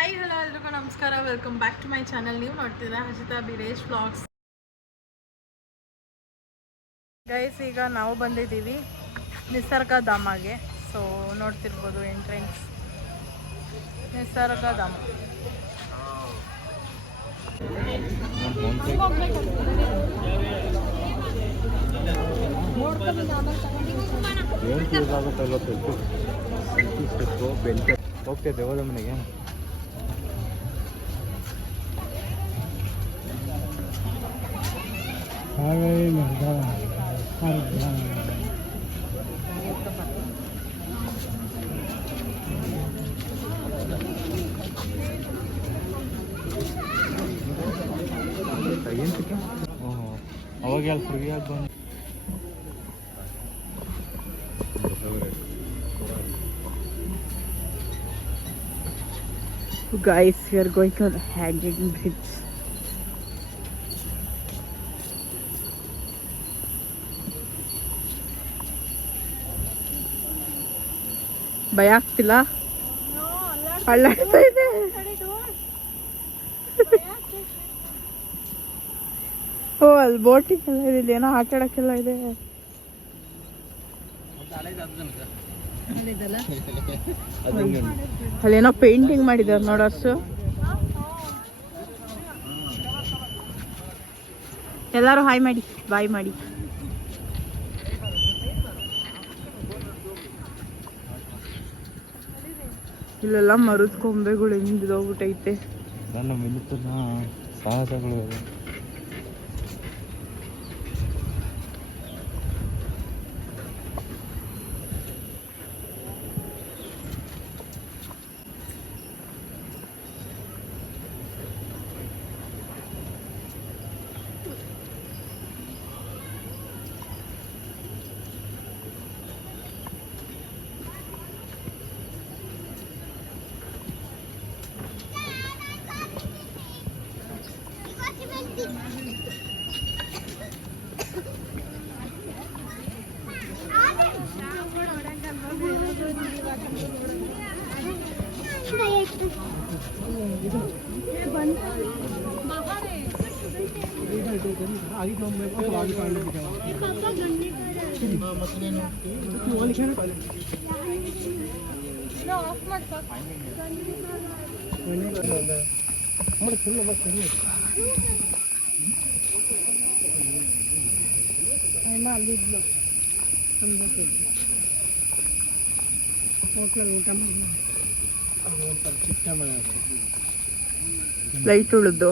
Hi hello ಎಲ್ರಿಗೂ ನಮಸ್ಕಾರ, welcome back to my channel. ನೀವು ನೋಡ್ತಿದ್ದೀರಾ ಹರ್ಷಿತಾ ಬಿರೇಶ್ ವ್ಲಾಗ್ಸ್. ಗೈಸ್, ಈಗ ನಾವು ಬಂದಿದ್ದೀವಿ ನಿಸರ್ಗಧಾಮಗೆ. ಸೊ ನೋಡ್ತಿರ್ಬೋದು ಎಂಟ್ರೆನ್ಸ್ ನಿಸರ್ಗಧಾಮ. ಹೋಗ್ತೇವೆ ದೇವರ ಮನೆಗೆ. ಅವಾಗ ಅಲ್ಲಿ ಫ್ರೀಯಾಗಿ ಬಂದು Guys, we are going on the hanging bridge. ಭಯ ಆಗ್ತಿಲ್ಲ? ಅಲ್ಲಾಡ್ತಾ ಇದೆ. ಓ, ಅಲ್ಲಿ ಬೋಟಿಂಗ್ ಎಲ್ಲ ಇದೆ, ಏನೋ ಆಟ ಆಡಕ್ಕೆಲ್ಲ ಇದೆ. ಅಲ್ಲೇನೋ ಪೇಂಟಿಂಗ್ ಮಾಡಿದ್ದಾರೆ ನೋಡೋಷ್ಟು. ಎಲ್ಲರೂ ಹಾಯ್ ಮಾಡಿ, ಬಾಯ್ ಮಾಡಿ. ಇಲ್ಲೆಲ್ಲ ಮರದ ಕೊಂಬೆಗಳು ಹಿಂದಿದೋಗ್ಬಿಟ್ಟೈತೆ. ನನ್ನ ಮಿಲಿತನ ಸಾಹಸಗಳು. ಅಲ್ಲಿದ್ಲು ಹೋಟ್ಲಲ್ಲಿ ಊಟ ಮಾಡಿ ಚಿಕ್ಕ ಲೈಟ್ ಉಳಿದು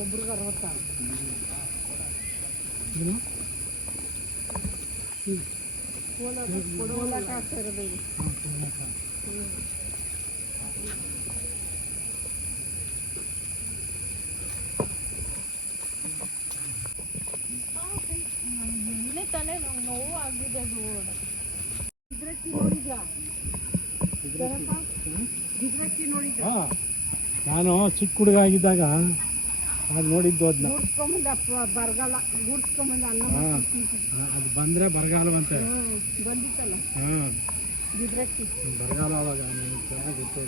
ಒಬ್ರಿಗೆ 60 ಆಗ್ತಾ ಇರೋದು. ತಾನೇ ನೋವು ಆಗಿದೆ. ನಾನು ಚಿಕ್ಕ ಹುಡುಗ ಆಗಿದ್ದಾಗ ಅದು ನೋಡಿದ್ದು ಅದನ್ನ ಬರಗಾಲ ಗೂಡ್ಸ್ಕೊಂಬಂದ ಅದು ಬಂದರೆ ಬರಗಾಲ ಬಂತೆ ಬಂದಿತ್ತಲ್ಲ. ಹಾಂ, ಗಿದ್ರಕ್ಕಿ ಬರಗಾಲ ಅವಾಗ ಚೆನ್ನಾಗಿತ್ತು.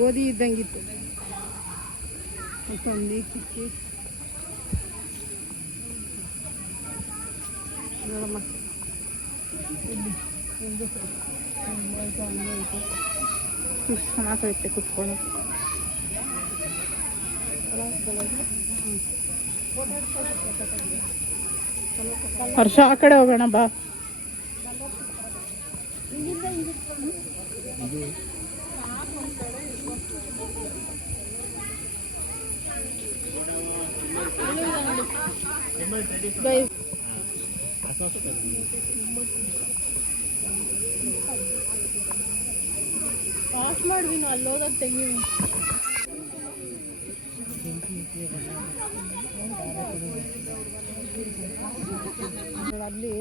ಗೋಧಿ ಇದ್ದಂಗಿತ್ತು. ತಂದಿ ಕಿಕ್ಕಿ ನೋಡಮ್ಮ, ಚೆನ್ನಾಗೈತೆ ಕುತ್ಕೊಳ್ಳೋದು. ಹರ್ಷ ಆ ಕಡೆ ಹೋಗೋಣ ಬಾ. ಗೈಸ್ ಆಫ್ ಮಾಡ್ವಿ ನಾವು ಅಲ್ಲಿ ಹೋದಾಗ ತೆಗೀವಿ. ಅಲ್ಲಿ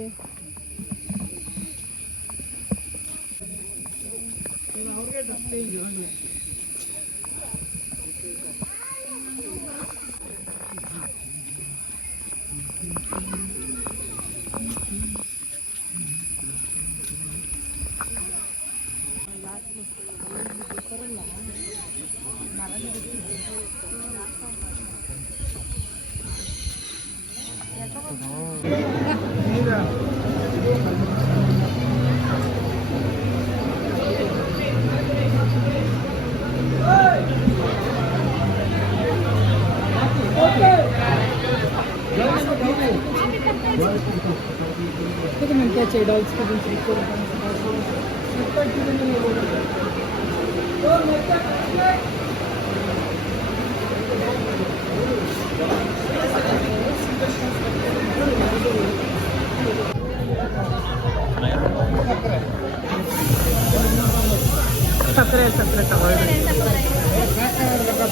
ಸಕ್ಕರೆ ತಗೊಳ್ಳಿ.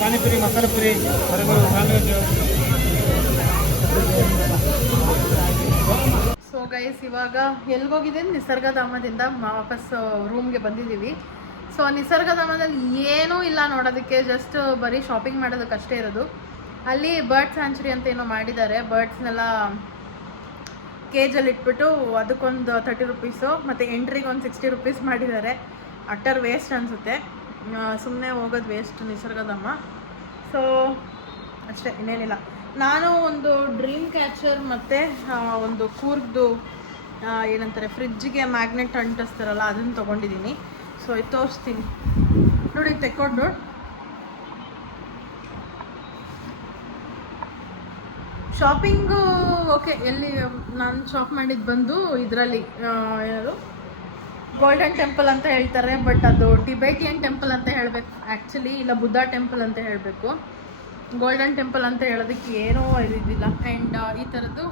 ಪಾನಿಪುರಿ, ಮಸಾಲೆ ಪುರಿ, ಸೊ ಗೈಸ್ ಇವಾಗ ಎಲ್ಗೋಗಿದೆ ನಿಸರ್ಗಧಾಮದಿಂದ ವಾಪಸ್ ರೂಮ್ಗೆ ಬಂದಿದ್ದೀವಿ. ಸೊ ನಿಸರ್ಗಧಾಮದಲ್ಲಿ ಏನೂ ಇಲ್ಲ ನೋಡೋದಕ್ಕೆ, ಜಸ್ಟ್ ಬರೀ ಶಾಪಿಂಗ್ ಮಾಡೋದಕ್ಕಷ್ಟೇ ಇರೋದು. ಅಲ್ಲಿ ಬರ್ಡ್ ಸ್ಯಾಂಚುರಿ ಅಂತ ಏನೋ ಮಾಡಿದ್ದಾರೆ, ಬರ್ಡ್ಸ್ನೆಲ್ಲ ಕೇಜಲ್ಲಿ ಇಟ್ಬಿಟ್ಟು ಅದಕ್ಕೊಂದು 30 ರುಪೀಸು ಮತ್ತು ಎಂಟ್ರಿಗೆ ಒಂದು 60 ರುಪೀಸ್ ಮಾಡಿದ್ದಾರೆ. ಅಟ್ಟರ್ ವೇಸ್ಟ್ ಅನಿಸುತ್ತೆ, ಸುಮ್ಮನೆ ಹೋಗೋದು ವೇಸ್ಟ್ ನಿಸರ್ಗಧಾಮ. ಸೊ ಅಷ್ಟೇ, ಇನ್ನೇನಿಲ್ಲ. ನಾನು ಒಂದು ಡ್ರೀಮ್ ಕ್ಯಾಚರ್ ಮತ್ತು ಒಂದು ಕೂರ್ಗ್ದು ಏನಂತಾರೆ ಫ್ರಿಜ್ಜಿಗೆ ಮ್ಯಾಗ್ನೆಟ್ ಅಂಟಿಸ್ತಾರಲ್ಲ ಅದನ್ನು ತೊಗೊಂಡಿದ್ದೀನಿ. ಸೊ ಇದು ತೋರಿಸ್ತೀನಿ ನೋಡಿ, ತೆಕ್ಕೊಂಡು ಶಾಪಿಂಗು ಓಕೆ. ಎಲ್ಲಿ ನಾನು ಶಾಪ್ ಮಾಡಿದ್ದು ಬಂದು ಇದರಲ್ಲಿ ಯಾರು ಗೋಲ್ಡನ್ ಟೆಂಪಲ್ ಅಂತ ಹೇಳ್ತಾರೆ, ಬಟ್ ಅದು ಟಿಬೆಟಿಯನ್ ಟೆಂಪಲ್ ಅಂತ ಹೇಳಬೇಕು ಆ್ಯಕ್ಚುಲಿ, ಇಲ್ಲ ಬುದ್ಧ ಟೆಂಪಲ್ ಅಂತ ಹೇಳಬೇಕು. ಗೋಲ್ಡನ್ ಟೆಂಪಲ್ ಅಂತ ಹೇಳೋದಕ್ಕೆ ಏನೂ ಇದಿಲ್ಲ. ಆ್ಯಂಡ್ ಈ ಥರದ್ದು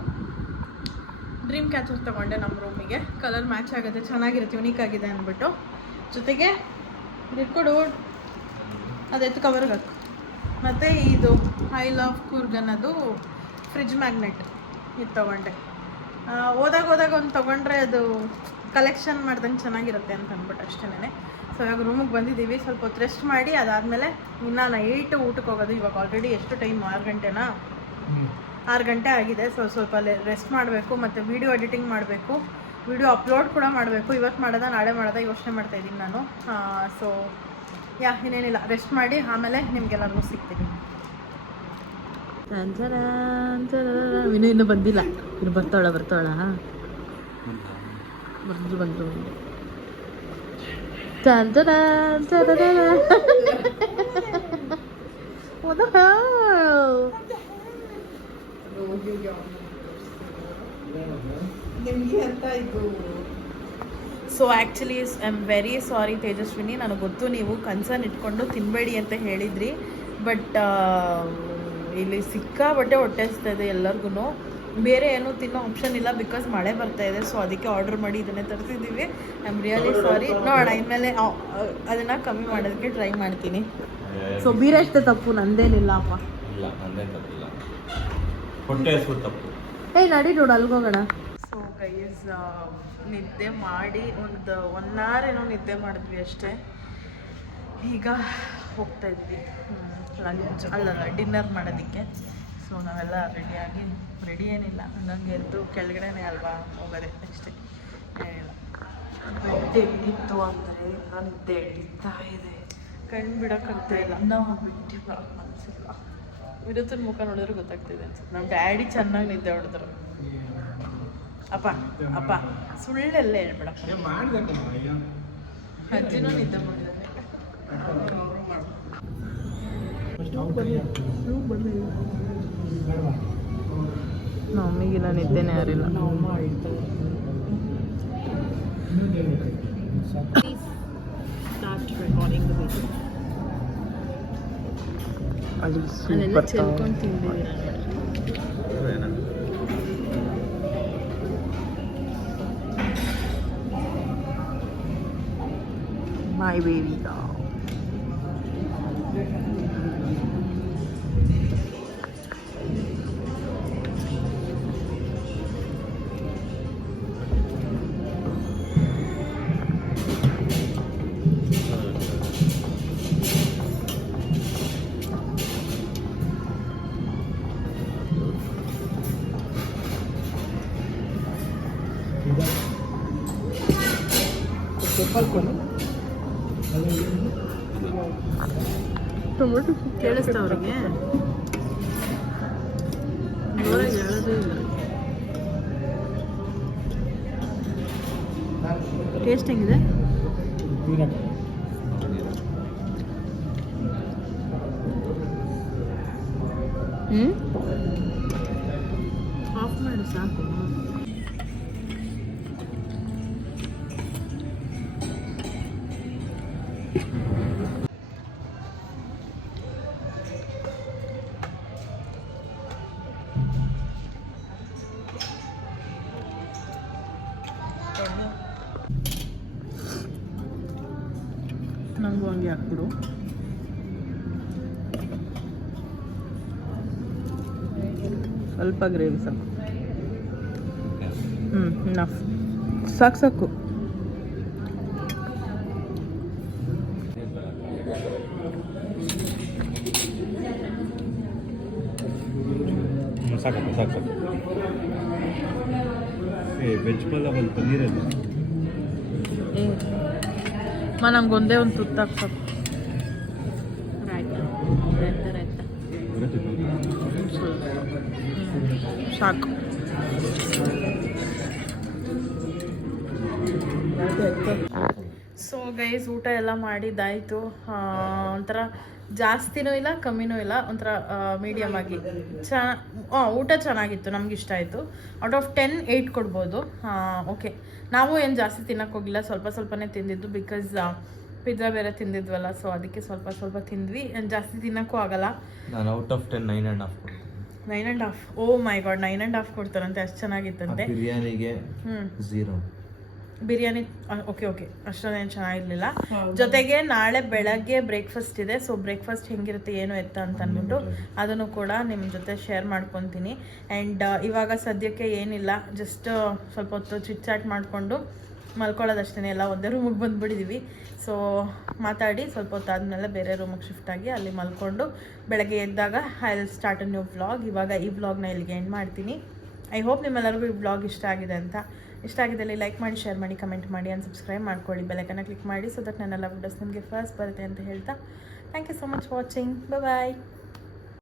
ಡ್ರೀಮ್ ಕ್ಯಾಚರ್ ತೊಗೊಂಡೆ ನಮ್ಮ ರೂಮಿಗೆ. ಕಲರ್ ಮ್ಯಾಚ್ ಆಗುತ್ತೆ, ಚೆನ್ನಾಗಿರುತ್ತೆ, ಯುನೀಕ್ ಆಗಿದೆ ಅಂದ್ಬಿಟ್ಟು. ಜೊತೆಗೆ ಇಟ್ಕೊಡು ಅದೆತ್ತು ಕವರ್ಗೆ ಹಾಕು. ಮತ್ತು ಇದು ಐ ಲವ್ ಕೂರ್ಗ್ ಅನ್ನೋದು ಫ್ರಿಜ್ ಮ್ಯಾಗ್ನೆಟ್ ಇದು ತೊಗೊಂಡೆ. ಹೋದಾಗ ಒಂದು ತೊಗೊಂಡ್ರೆ ಅದು ಕಲೆಕ್ಷನ್ ಮಾಡ್ದಂಗೆ ಚೆನ್ನಾಗಿರುತ್ತೆ ಅಂತ ಅಂದ್ಬಿಟ್ಟು ಅಷ್ಟೇ. ಸೊ ಇವಾಗ ರೂಮಿಗೆ ಬಂದಿದ್ದೀವಿ, ಸ್ವಲ್ಪ ಹೊತ್ತು ರೆಸ್ಟ್ ಮಾಡಿ ಅದಾದಮೇಲೆ ಇನ್ನು ನೈಟ್ ಊಟಕ್ಕೆ ಹೋಗೋದು. ಇವಾಗ ಆಲ್ರೆಡಿ ಎಷ್ಟು ಟೈಮ್ 6 ಗಂಟೆನಾ, 6 ಗಂಟೆ ಆಗಿದೆ. ಸೊ ಸ್ವಲ್ಪ ರೆಸ್ಟ್ ಮಾಡಬೇಕು ಮತ್ತು ವೀಡಿಯೋ ಎಡಿಟಿಂಗ್ ಮಾಡಬೇಕು, ವೀಡಿಯೋ ಅಪ್ಲೋಡ್ ಕೂಡ ಮಾಡಬೇಕು. ಇವತ್ತು ಮಾಡೋದ ನಾಳೆ ಮಾಡೋದ ಯೋಚನೆ ಮಾಡ್ತಾಯಿದ್ದೀನಿ ನಾನು. ಸೊ ಇನ್ನೇನಿಲ್ಲ, ರೆಸ್ಟ್ ಮಾಡಿ ಆಮೇಲೆ ನಿಮಗೆಲ್ಲರಿಗೂ ಸಿಗ್ತೀನಿ. ಇನ್ನೂ ಬಂದಿಲ್ಲ, ಇನ್ನು ಬರ್ತಾಳ ಬಂದು ನಿಮಗೆ ಅಂತ ಇದು. So actually I am very sorry Tejaswini, ನನಗೆ ಗೊತ್ತು ನೀವು ಕನ್ಸರ್ನ್ ಇಟ್ಕೊಂಡು ತಿನ್ನಬೇಡಿ ಅಂತ ಹೇಳಿದ್ರಿ, ಬಟ್ ಇಲ್ಲಿ ಸಿಕ್ಕಾಬಟ್ಟೆ ಹೊಟ್ಟೆ ಹಸ್ತಾ ಇದೆ ಎಲ್ಲರಿಗೂ. ಬೇರೆ ಏನೂ ತಿನ್ನೋ ಆಪ್ಷನ್ ಇಲ್ಲ, ಬಿಕಾಸ್ ಮಳೆ ಬರ್ತಾ ಇದೆ. ಸೊ ಅದಕ್ಕೆ ಆರ್ಡರ್ ಮಾಡಿ ಇದನ್ನೇ ತರಿಸಿದ್ದೀವಿ. I am really sorry. ನೋಡೋಣ ಇನ್ಮೇಲೆ ಅದನ್ನು ಕಮ್ಮಿ ಮಾಡೋದಕ್ಕೆ ಟ್ರೈ ಮಾಡ್ತೀನಿ. ಸೊ ಬೀರಷ್ಟೇ ತಪ್ಪು, ನಂದೇನಿಲ್ಲ ಅಪ್ಪ. ನಡಿ ನೋಡು ಅಲ್ಗೋಗೋಣ. ಸೊ ಗೈಸ್ ನಿದ್ದೆ ಮಾಡಿ ಒಂದು 1 hour ಏನೋ ನಿದ್ದೆ ಮಾಡಿದ್ವಿ ಅಷ್ಟೇ. ಈಗ ಹೋಗ್ತಾ ಇದ್ವಿ ಲಂಚ್ ಅಲ್ಲಲ್ಲ ಡಿನ್ನರ್ ಮಾಡೋದಕ್ಕೆ. ಸೊ ನಾವೆಲ್ಲ ರೆಡಿ ಏನಿಲ್ಲ, ಹಂಗಂಗೆ ಎದ್ದು ಕೆಳಗಡೆನೇ ಅಲ್ವಾ ಹೋಗೋದೆ ಅಷ್ಟೇ, ಏನಿಲ್ಲ. ನಿದ್ದೆ ಹಿಡಿತು ಅಂದರೆ ನಾನು ನಿದ್ದೆ ಹಿಡಿತಾ ಇದೆ, ಕಣ್ಣು ಬಿಡೋಕ್ಕಾಗ್ತಾ ಇಲ್ಲ. ನಾವು ಬಿಟ್ಟು ಬರೋಕ್ಕೆ ಮನಸ್ಸಿಲ್ಲ. ವಿರುತ್ತನ ಮುಖ ನೋಡಿದ್ರೆ ಗೊತ್ತಾಗ್ತಿದೆ ಅನ್ಸುತ್ತೆ. ನಮ್ಮ ಡ್ಯಾಡಿ ಚೆನ್ನಾಗಿ ನಿದ್ದೆ ಹೊಡೆದ್ರು. ಅಪ್ಪ ಸುಳ್ಳೆಲ್ಲ ಹೇಳ್ಬೇಡ, ಅಜ್ಜಿನೂ ನಿದ್ದೆ ಮಾಡಿದ್ದಾರೆ. ನಮ್ಮಿಗಿಲ್ಲ ನಿದ್ದೆನೇ ಯಾರಿಲ್ಲ. ಅಲ್ಲೆಲ್ಲ ಚೆಲ್ಕೊಂಡು ತಿಂದಿದ್ದೀರ. ಮೈ ಬೇಬಿ ಟೊಮೊಟೊ ಕೇಳಿಸ್ತಾ ಅವ್ರಿಗೆ ಜೋರಾಗಿ ಹೇಳೋದೇ ಇಲ್ಲ. ಟೇಸ್ಟ್ ಹೆಂಗಿದೆ? ಆಫ್ ಮಾಡಿ ಸಾಕು. ನಂಗೂ ಹಂಗೆ ಹಾಕ್ಬಿಡು. ಸ್ವಲ್ಪ ಗ್ರೇವಿ ಸಾಕು. ನಫ್ ಸಾಕು ಸಾಕು. ಸಾಕು ಸಾಕು ಸಾಕು. ವೆಜ್ ಪಲಾವ್ ಅಲ್ಲಿ ಪನ್ನೀರಲ್ಲಿ ನಮ್ಗೆ ಒಂದೇ ಒಂದು ತುತ್ತಾಕ್ ಸಾಕು. ರಾಯ್ತ ಸಾಕು. ಸೊ ಗೈಸ್, ಊಟ ಎಲ್ಲ ಮಾಡಿದ್ದಾಯಿತು. ಒಂಥರ ಜಾಸ್ತಿನೂ ಇಲ್ಲ ಕಮ್ಮಿನೂ ಇಲ್ಲ, ಒಂಥರ ಮೀಡಿಯಮ್ ಆಗಿ ಊಟ ಚೆನ್ನಾಗಿತ್ತು. ನಮ್ಗೆ ಇಷ್ಟ ಆಯಿತು. ಔಟ್ ಆಫ್ 10 8 ಕೊಡ್ಬೋದು. ಓಕೆ, ನಾವು ಏನು ಜಾಸ್ತಿ ತಿನ್ನಕ್ಕೆ ಹೋಗಿಲ್ಲ, ಸ್ವಲ್ಪ ಸ್ವಲ್ಪನೇ ತಿಂದಿದ್ದು. ಬಿಕಾಸ್ ಪಿಜ್ಜಾ ಬೇರೆ ತಿಂದಿದ್ವಲ್ಲ, ಸೊ ಅದಕ್ಕೆ ಸ್ವಲ್ಪ ಸ್ವಲ್ಪ ತಿಂದ್ವಿ. ಜಾಸ್ತಿ ತಿನ್ನಕ್ಕೂ ಆಗಲ್ಲ. ನಾನು out of 10 9.5 9.5. Oh my god, 9.5 ಕೊಡ್ತಾರಂತೆ. ಅಷ್ಟು ಚೆನ್ನಾಗಿತ್ತಂತೆ. ಬಿರಿಯಾನಿಗೆ 0. ಬಿರಿಯಾನಿ ಓಕೆ ಅಷ್ಟೊಂದೇನು ಚೆನ್ನಾಗಿರಲಿಲ್ಲ. ಜೊತೆಗೆ ನಾಳೆ ಬೆಳಗ್ಗೆ ಬ್ರೇಕ್ಫಾಸ್ಟ್ ಇದೆ. ಸೊ ಬ್ರೇಕ್ಫಾಸ್ಟ್ ಹೆಂಗಿರುತ್ತೆ ಏನು ಎತ್ತ ಅಂತ ಅಂದ್ಬಿಟ್ಟು ಅದನ್ನು ಕೂಡ ನಿಮ್ಮ ಜೊತೆ ಶೇರ್ ಮಾಡ್ಕೊತೀನಿ. ಆ್ಯಂಡ್ ಇವಾಗ ಸದ್ಯಕ್ಕೆ ಏನಿಲ್ಲ, ಜಸ್ಟ್ ಸ್ವಲ್ಪ ಹೊತ್ತು ಚಿಟ್ ಚಾಟ್ ಮಾಡಿಕೊಂಡು ಮಲ್ಕೊಳ್ಳೋದಷ್ಟೇ. ಎಲ್ಲ ಒಂದೇ ರೂಮಿಗೆ ಬಂದುಬಿಟ್ಟಿದ್ದೀವಿ. ಸೊ ಮಾತಾಡಿ ಸ್ವಲ್ಪ ಹೊತ್ತು ಆದಮೇಲೆ ಬೇರೆ ರೂಮಿಗೆ ಶಿಫ್ಟ್ ಆಗಿ ಅಲ್ಲಿ ಮಲ್ಕೊಂಡು ಬೆಳಗ್ಗೆ ಎದ್ದಾಗ I will start a new vlog. ಇವಾಗ ಈ ವ್ಲಾಗ್ನ ಇಲ್ಲಿಗೆ ಎಂಡ್ ಮಾಡ್ತೀನಿ. ಐ ಹೋಪ್ ನಿಮ್ಮೆಲ್ಲರಿಗೂ ಈ ವ್ಲಾಗ್ ಇಷ್ಟ ಆಗಿದೆ ಅಂತ. ಇಷ್ಟ ಆಗಿದ್ದಲ್ಲಿ ಲೈಕ್ ಮಾಡಿ, ಶೇರ್ ಮಾಡಿ, ಕಮೆಂಟ್ ಮಾಡಿ, ಆ್ಯಂಡ್ ಸಬ್ಸ್ಕ್ರೈಬ್ ಮಾಡ್ಕೊಳ್ಳಿ. ಬೆಲ್ಲೈಕನ್ನ ಕ್ಲಿಕ್ ಮಾಡಿ, ಸೊ ದಟ್ ನನ್ನೆಲ್ಲ ವಿಡಿಯೋಸ್ ನಿಮಗೆ ಫಸ್ಟ್ ಬರುತ್ತೆ ಅಂತ ಹೇಳ್ತಾ thank you so much watching. Bye.